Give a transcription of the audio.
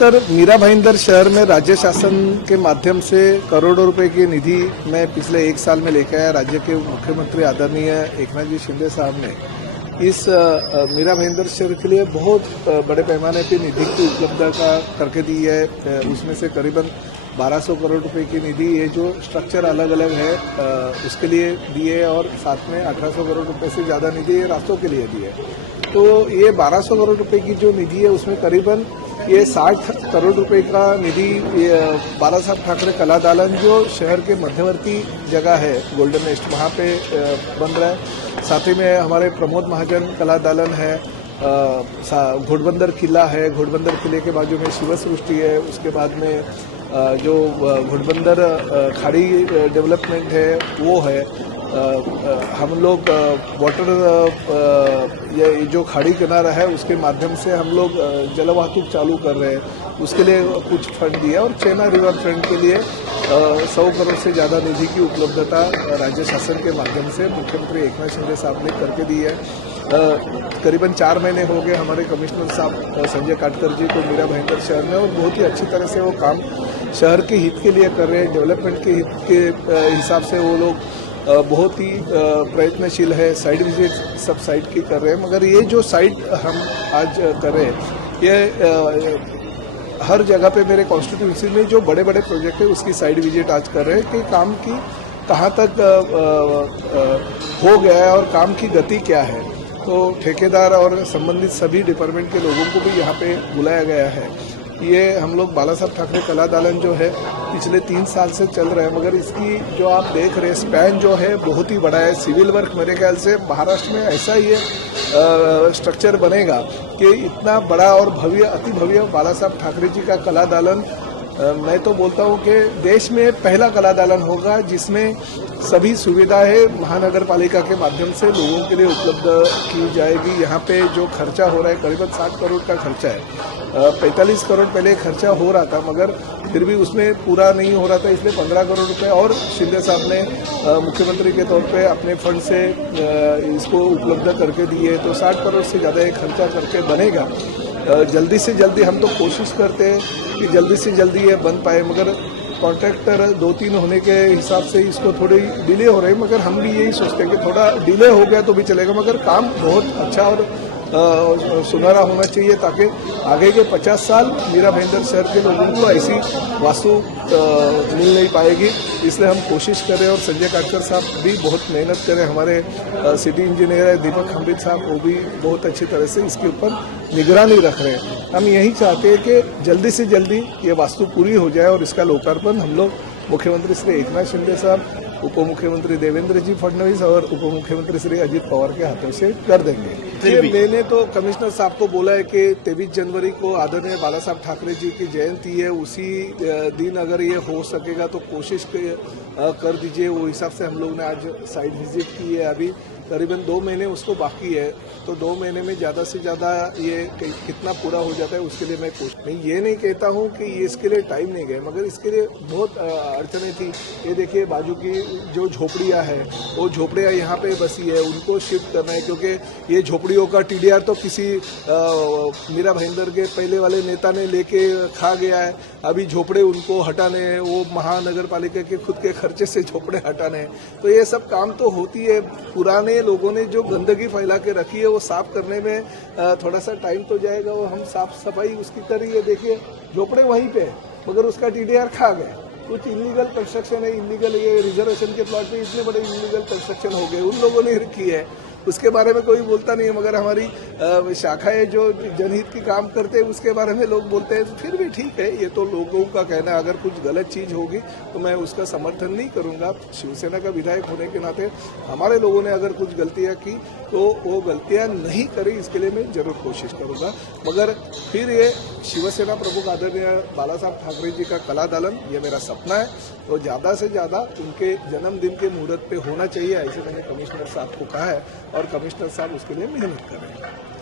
Sir, Meera Bhayandar शहर में राज्य शासन के माध्यम से करोड़ों रुपए की निधि मैं पिछले एक साल में लेकर आया। राज्य के मुख्यमंत्री आदरणीय एकनाथ जी शिंदे साहब ने इस मीरा भाईंदर शहर के लिए बहुत बड़े पैमाने पर निधि की उपलब्धता करके दी है। उसमें से करीबन 1200 करोड़ रुपए की निधि, ये जो स्ट्रक्चर अलग अलग है उसके लिए दी है, और साथ में 1800 करोड़ रुपए से ज़्यादा निधि ये रास्तों के लिए दी है। तो ये 1200 करोड़ रुपए की जो निधि है उसमें करीबन ये 60 करोड़ रुपए का निधि बाला साहब ठाकरे कला दालन जो शहर के मध्यवर्ती जगह है गोल्डन नेस्ट, वहाँ पे बन रहा है। साथ ही में हमारे प्रमोद महाजन कला दालन है, घोड़बंदर किला है, घोड़बंदर किले के बाजू में शिव सृष्टि है, उसके बाद में जो घोड़बंदर खाड़ी डेवलपमेंट है वो है। हम लोग वाटर ये जो खाड़ी किनारा है उसके माध्यम से हम लोग जलवाहतुक चालू कर रहे हैं, उसके लिए कुछ फंड दिया, और चेना रिवर फ्रंट के लिए 100 करोड़ से ज़्यादा निधि की उपलब्धता राज्य शासन के माध्यम से मुख्यमंत्री एकनाथ शिंदे साहब ने करके दी है। करीबन 4 महीने हो गए हमारे कमिश्नर साहब संजय काटकर जी को मीरा भाईंदर शहर में, और बहुत ही अच्छी तरह से वो काम शहर के हित के लिए कर रहे हैं। डेवलपमेंट के हित के हिसाब से वो लोग बहुत ही प्रयत्नशील है। साइड विजिट सब साइट की कर रहे हैं, मगर ये जो साइट हम आज कर रहे हैं ये हर जगह पे मेरे कॉन्स्टिट्यूंसी में जो बड़े बड़े प्रोजेक्ट है उसकी साइड विजिट आज कर रहे हैं कि काम की कहाँ तक हो गया है और काम की गति क्या है। तो ठेकेदार और संबंधित सभी डिपार्टमेंट के लोगों को भी यहाँ पे बुलाया गया है। ये हम लोग बाला साहब ठाकरे कला दालन जो है पिछले 3 साल से चल रहा है, मगर इसकी जो आप देख रहे हैं स्पैन जो है बहुत ही बड़ा है। सिविल वर्क मेरे ख्याल से महाराष्ट्र में ऐसा ही स्ट्रक्चर बनेगा कि इतना बड़ा और भव्य, अति भव्य बाला साहब ठाकरे जी का कला दालन मैं तो बोलता हूँ कि देश में पहला कला दालन होगा जिसमें सभी सुविधाएं महानगर पालिका के माध्यम से लोगों के लिए उपलब्ध की जाएगी। यहाँ पे जो खर्चा हो रहा है करीबन 60 करोड़ का खर्चा है। 45 करोड़ पहले खर्चा हो रहा था, मगर फिर भी उसमें पूरा नहीं हो रहा था, इसलिए 15 करोड़ रुपए और शिंदे साहब ने मुख्यमंत्री के तौर पे अपने फंड से इसको उपलब्ध करके दिए। तो 60 करोड़ से ज़्यादा ये खर्चा करके बनेगा। जल्दी से जल्दी हम तो कोशिश करते हैं कि जल्दी से जल्दी ये बन पाए, मगर कॉन्ट्रैक्टर 2-3 होने के हिसाब से इसको थोड़ी डिले हो रही है। मगर हम भी यही सोचते हैं कि थोड़ा डिले हो गया तो भी चलेगा, मगर काम बहुत अच्छा और सुनहरा होना चाहिए ताकि आगे के 50 साल मीरा भाईंदर शहर के लोगों को ऐसी वास्तु मिल नहीं पाएगी। इसलिए हम कोशिश करें, और संजय काटकर साहब भी बहुत मेहनत करें। हमारे सिटी इंजीनियर है दीपक खंबित साहब, वो भी बहुत अच्छी तरह से इसके ऊपर निगरानी रख रहे हैं। हम यही चाहते हैं कि जल्दी से जल्दी ये वास्तु पूरी हो जाए, और इसका लोकार्पण हम लोग मुख्यमंत्री श्री एकनाथ शिंदे साहब, उप मुख्यमंत्री देवेंद्र जी फडणवीस और उप मुख्यमंत्री श्री अजित पवार के हाथों से कर देंगे। मैंने तो कमिश्नर साहब को बोला है कि 23 जनवरी को आदरणीय बाला साहब ठाकरे जी की जयंती है, उसी दिन अगर ये हो सकेगा तो कोशिश कर दीजिए। वो हिसाब से हम लोग ने आज साइट विजिट की है। अभी करीबन 2 महीने उसको बाकी है, तो 2 महीने में ज़्यादा से ज़्यादा ये कितना पूरा हो जाता है उसके लिए मैं ये नहीं कहता हूँ कि ये इसके लिए टाइम नहीं गए, मगर इसके लिए बहुत अड़चने थी। ये देखिए बाजू की जो झोपड़ियाँ हैं वो झोपड़ियाँ यहाँ पे बसी है, उनको शिफ्ट करना है, क्योंकि ये झोपड़ियों का TDR तो किसी मीरा भाईंदर के पहले वाले नेता ने लेके खा गया है। अभी झोपड़े उनको हटाने हैं, वो महानगर पालिका के खुद के खर्चे से झोपड़े हटाने हैं। तो ये सब काम तो होती है। पुराने लोगों ने जो गंदगी फैला के रखी है वो साफ करने में थोड़ा सा टाइम तो जाएगा। वो हम साफ सफाई उसकी करेंगे। देखिए झोपड़े वहीं पे, मगर उसका TDR खा गए। कुछ इलीगल कंस्ट्रक्शन है, इलीगल ये रिजर्वेशन के प्लॉट पे इतने बड़े इलीगल कंस्ट्रक्शन हो गए, उन लोगों ने की है, उसके बारे में कोई बोलता नहीं है। मगर हमारी शाखाएं जो जनहित की काम करते हैं उसके बारे में लोग बोलते हैं। तो फिर भी ठीक है, ये तो लोगों का कहना है। अगर कुछ गलत चीज़ होगी तो मैं उसका समर्थन नहीं करूंगा। शिवसेना का विधायक होने के नाते हमारे लोगों ने अगर कुछ गलतियां की तो वो गलतियां नहीं करी, इसके लिए मैं जरूर कोशिश करूंगा। मगर फिर ये शिवसेना प्रमुख आदरणीय बाला साहब ठाकरे जी का कला दालन ये मेरा सपना है, तो ज़्यादा से ज़्यादा उनके जन्मदिन के मुहूर्त पे होना चाहिए, ऐसे मैंने कमिश्नर साहब को कहा है, और कमिश्नर साहब उसके लिए मेहनत कर रहे हैं।